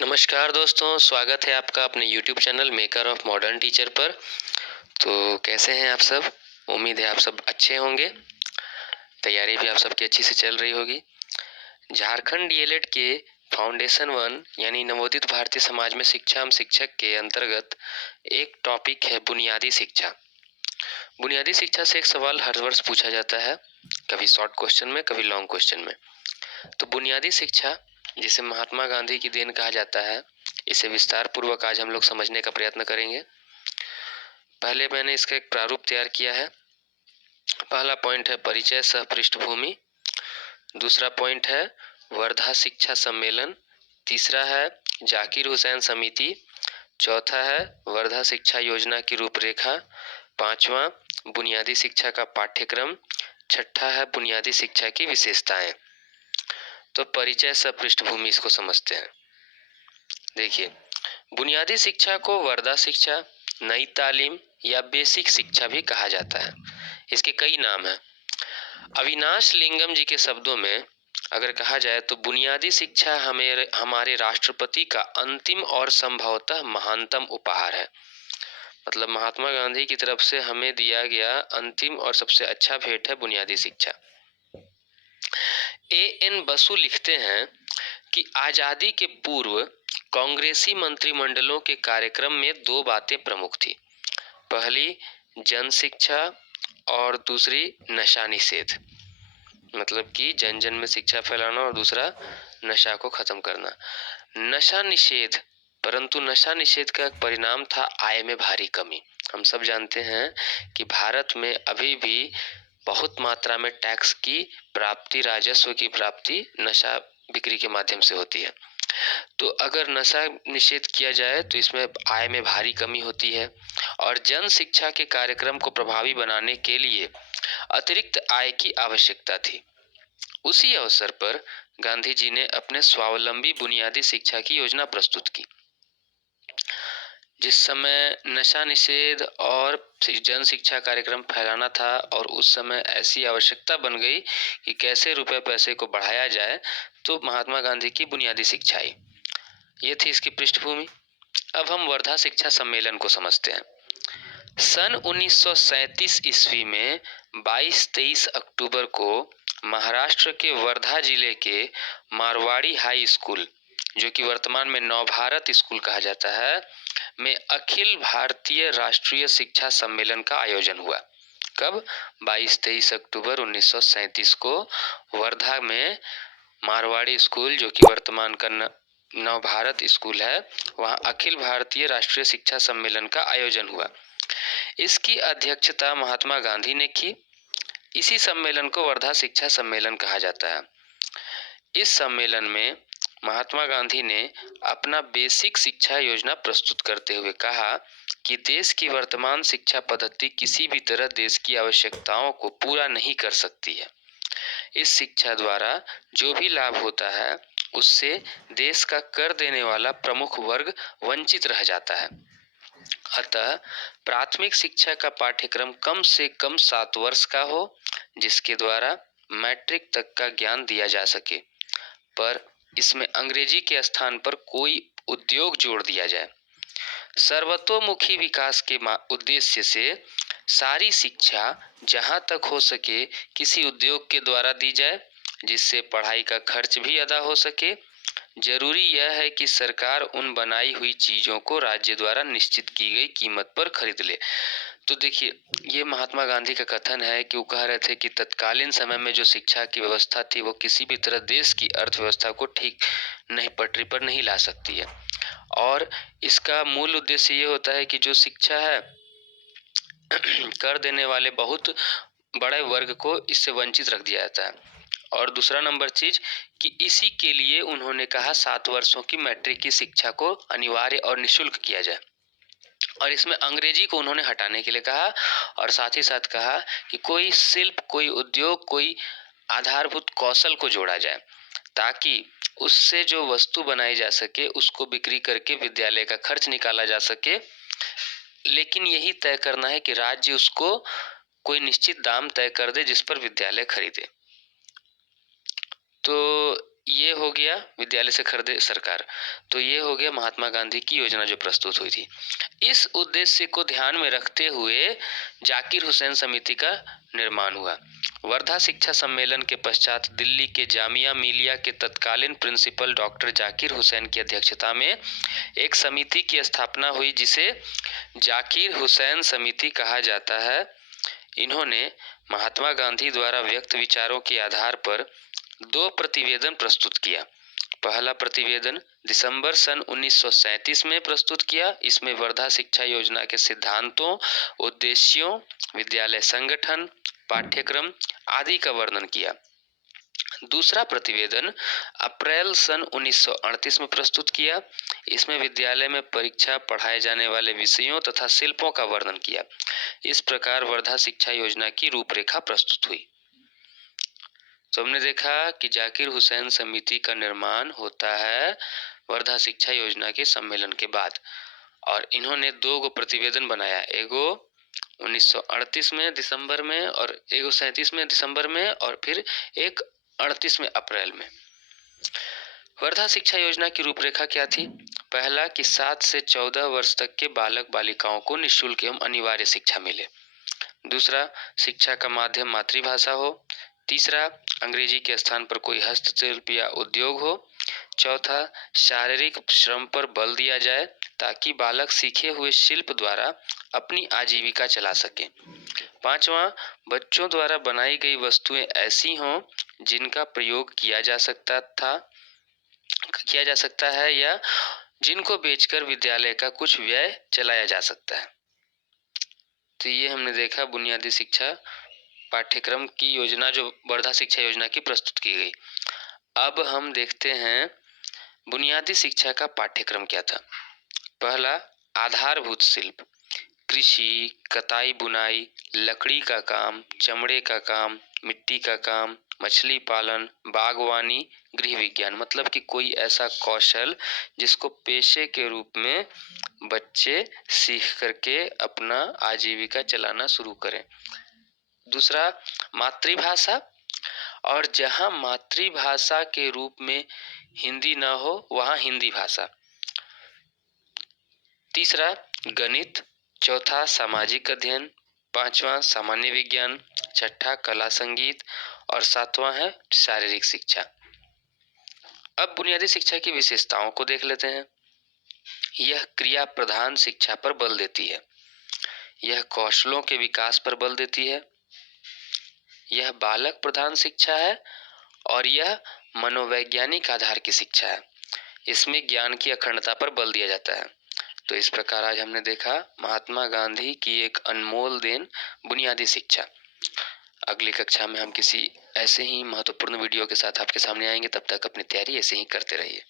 नमस्कार दोस्तों, स्वागत है आपका अपने YouTube channel maker of modern teacher पर। तो कैसे हैं आप सब? उम्मीद है आप सब अच्छे होंगे। तैयारी भी आप सबकी अच्छी से चल रही होगी। झारखंड डीएलएड के फाउंडेशन 1 यानी नवोदित भारतीय समाज में शिक्षा एवं शिक्षक के अंतर्गत एक टॉपिक है बुनियादी शिक्षा। बुनियादी शिक्षा से एक सवाल हर वर्ष पूछा जाता है, कभी शॉर्ट क्वेश्चन में, कभी लॉन्ग क्वेश्चन में। तो बुनियादी शिक्षा, जिसे महात्मा गांधी की देन कहा जाता है, इसे विस्तार पूर्वक आज हम लोग समझने का प्रयत्न करेंगे। पहले मैंने इसका एक प्रारूप तैयार किया है। पहला पॉइंट है परिचय सह पृष्ठभूमि, दूसरा पॉइंट है वर्धा शिक्षा सम्मेलन, तीसरा है जाकिर हुसैन समिति, चौथा है वर्धा शिक्षा योजना की रूपरेखा, पांचवा बुनियादी शिक्षा का पाठ्यक्रम, छठा है बुनियादी शिक्षा की विशेषताएं। तो परिचय सह पृष्ठभूमि इसको समझते हैं। देखिए, बुनियादी शिक्षा को वर्धा शिक्षा, नई तालीम या बेसिक शिक्षा भी कहा जाता है। इसके कई नाम हैं। अविनाश लिंगम जी के शब्दों में अगर कहा जाए तो बुनियादी शिक्षा हमारे राष्ट्रपति का अंतिम और संभवतः महानतम उपहार है। मतलब महात्मा गांधी की तरफ से हमें दिया गया अंतिम और सबसे अच्छा भेंट है बुनियादी शिक्षा। एन बसु लिखते हैं कि आजादी के पूर्व कांग्रेसी मंत्रिमंडलों के कार्यक्रम में दो बातें प्रमुख थी। पहली जन शिक्षा और दूसरी नशा निषेध। मतलब कि जन जन में शिक्षा फैलाना और दूसरा नशा को खत्म करना। नशा निषेध, परंतु नशा निषेध का परिणाम था आय में भारी कमी। हम सब जानते हैं कि भारत में अभी भी बहुत मात्रा में टैक्स की प्राप्ति, राजस्व की प्राप्ति नशा बिक्री के माध्यम से होती है। तो अगर नशा निषेध किया जाए तो इसमें आय में भारी कमी होती है। और जन शिक्षा के कार्यक्रम को प्रभावी बनाने के लिए अतिरिक्त आय की आवश्यकता थी। उसी अवसर पर गांधी जी ने अपने स्वावलंबी बुनियादी शिक्षा की योजना प्रस्तुत की। जिस समय नशा निषेध और जन शिक्षा कार्यक्रम फैलाना था और उस समय ऐसी आवश्यकता बन गई कि कैसे रुपए पैसे को बढ़ाया जाए, तो महात्मा गांधी की बुनियादी शिक्षा आई। ये थी इसकी पृष्ठभूमि। अब हम वर्धा शिक्षा सम्मेलन को समझते हैं। सन 1937 ईस्वी में 22-23 अक्टूबर को महाराष्ट्र के वर्धा जिले के मारवाड़ी हाई स्कूल, जो कि वर्तमान में नवभारत स्कूल कहा जाता है, में अखिल भारतीय राष्ट्रीय शिक्षा सम्मेलन का आयोजन हुआ। कब? 22-23 अक्टूबर 1937 को वर्धा में मारवाड़ी स्कूल, जो कि वर्तमान का नवभारत स्कूल है, वहां अखिल भारतीय राष्ट्रीय शिक्षा सम्मेलन का आयोजन हुआ। इसकी अध्यक्षता महात्मा गांधी ने की। इसी सम्मेलन को वर्धा शिक्षा सम्मेलन कहा जाता है। इस सम्मेलन में महात्मा गांधी ने अपना बेसिक शिक्षा योजना प्रस्तुत करते हुए कहा कि देश की वर्तमान शिक्षा पद्धति किसी भी तरह देश की आवश्यकताओं को पूरा नहीं कर सकती है। इस शिक्षा द्वारा जो भी लाभ होता है उससे देश का कर देने वाला प्रमुख वर्ग वंचित रह जाता है। अतः प्राथमिक शिक्षा का पाठ्यक्रम कम से कम 7 वर्ष का हो, जिसके द्वारा मैट्रिक तक का ज्ञान दिया जा सके, पर इसमें अंग्रेजी के स्थान पर कोई उद्योग जोड़ दिया जाए। सर्वतोमुखी विकास के उद्देश्य से सारी शिक्षा जहां तक हो सके किसी उद्योग के द्वारा दी जाए, जिससे पढ़ाई का खर्च भी अदा हो सके। जरूरी यह है कि सरकार उन बनाई हुई चीजों को राज्य द्वारा निश्चित की गई कीमत पर खरीद ले। तो देखिए, ये महात्मा गांधी का कथन है कि वो कह रहे थे कि तत्कालीन समय में जो शिक्षा की व्यवस्था थी वो किसी भी तरह देश की अर्थव्यवस्था को ठीक नहीं, पटरी पर नहीं ला सकती है। और इसका मूल उद्देश्य ये होता है कि जो शिक्षा है कर देने वाले बहुत बड़े वर्ग को इससे वंचित रख दिया जाता है। और दूसरा नंबर चीज कि इसी के लिए उन्होंने कहा 7 वर्षों की मैट्रिक की शिक्षा को अनिवार्य और निःशुल्क किया जाए। और इसमें अंग्रेजी को उन्होंने हटाने के लिए कहा और साथ ही साथ कहा कि कोई शिल्प, कोई उद्योग, कोई आधारभूत कौशल को जोड़ा जाए, ताकि उससे जो वस्तु बनाई जा सके उसको बिक्री करके विद्यालय का खर्च निकाला जा सके। लेकिन यही तय करना है कि राज्य उसको कोई निश्चित दाम तय कर दे जिस पर विद्यालय खरीदे। तो ये हो गया विद्यालय से खरीदे सरकार। तो ये हो गया महात्मा गांधी की योजना जो प्रस्तुत हुई थी। इस उद्देश्य को ध्यान में रखते हुए जाकिर हुसैन समिति का निर्माण हुआ। वर्धा शिक्षा सम्मेलन के पश्चात दिल्ली के जामिया मिलिया के तत्कालीन प्रिंसिपल डॉक्टर जाकिर हुसैन की अध्यक्षता में एक समिति की स्थापना हुई जिसे जाकिर हुसैन समिति कहा जाता है। इन्होंने महात्मा गांधी द्वारा व्यक्त विचारों के आधार पर 2 प्रतिवेदन प्रस्तुत किया। पहला प्रतिवेदन दिसंबर सन 1937 में प्रस्तुत किया। इसमें वर्धा शिक्षा योजना के सिद्धांतों, उद्देश्यों, विद्यालय संगठन, पाठ्यक्रम आदि का वर्णन किया। दूसरा प्रतिवेदन अप्रैल सन 1938 में प्रस्तुत किया। इसमें विद्यालय में परीक्षा पढ़ाए जाने वाले विषयों तथा शिल्पों का वर्णन किया। इस प्रकार वर्धा शिक्षा योजना की रूपरेखा प्रस्तुत हुई। तो हमने देखा कि जाकिर हुसैन समिति का निर्माण होता है वर्धा शिक्षा योजना के सम्मेलन के बाद, और इन्होंने 2 प्रतिवेदन बनाया, एगो 1938 में दिसंबर में और एगो 37 में दिसंबर में, और फिर एक 38 में अप्रैल में। वर्धा शिक्षा योजना की रूपरेखा क्या थी? पहला कि 7 से 14 वर्ष तक के बालक बालिकाओं को निःशुल्क एवं अनिवार्य शिक्षा मिले। दूसरा, शिक्षा का माध्यम मातृभाषा हो। तीसरा, अंग्रेजी के स्थान पर कोई हस्तशिल्प या उद्योग हो। चौथा, शारीरिक श्रम पर बल दिया जाए ताकि बालक सीखे हुए शिल्प द्वारा अपनी आजीविका चला सके। पांचवा, बच्चों द्वारा बनाई गई वस्तुएं ऐसी हों जिनका प्रयोग किया जा सकता है या जिनको बेचकर विद्यालय का कुछ व्यय चलाया जा सकता है। तो ये हमने देखा बुनियादी शिक्षा पाठ्यक्रम की योजना जो वर्धा शिक्षा योजना की प्रस्तुत की गई। अब हम देखते हैं बुनियादी शिक्षा का पाठ्यक्रम क्या था। पहला, आधारभूत शिल्प, कृषि, कताई बुनाई, लकड़ी का काम, चमड़े का काम, मिट्टी का काम, मछली पालन, बागवानी, गृह विज्ञान, मतलब कि कोई ऐसा कौशल जिसको पेशे के रूप में बच्चे सीख करके अपना आजीविका चलाना शुरू करें। दूसरा, मातृभाषा, और जहां मातृभाषा के रूप में हिंदी न हो वहां हिंदी भाषा। तीसरा, गणित। चौथा, सामाजिक अध्ययन। पांचवा, सामान्य विज्ञान। छठा, कला संगीत। और सातवां है शारीरिक शिक्षा। अब बुनियादी शिक्षा की विशेषताओं को देख लेते हैं। यह क्रिया प्रधान शिक्षा पर बल देती है। यह कौशलों के विकास पर बल देती है। यह बालक प्रधान शिक्षा है और यह मनोवैज्ञानिक आधार की शिक्षा है। इसमें ज्ञान की अखंडता पर बल दिया जाता है। तो इस प्रकार आज हमने देखा महात्मा गांधी की एक अनमोल देन बुनियादी शिक्षा। अगली कक्षा में हम किसी ऐसे ही महत्वपूर्ण वीडियो के साथ आपके सामने आएंगे। तब तक अपनी तैयारी ऐसे ही करते रहिए।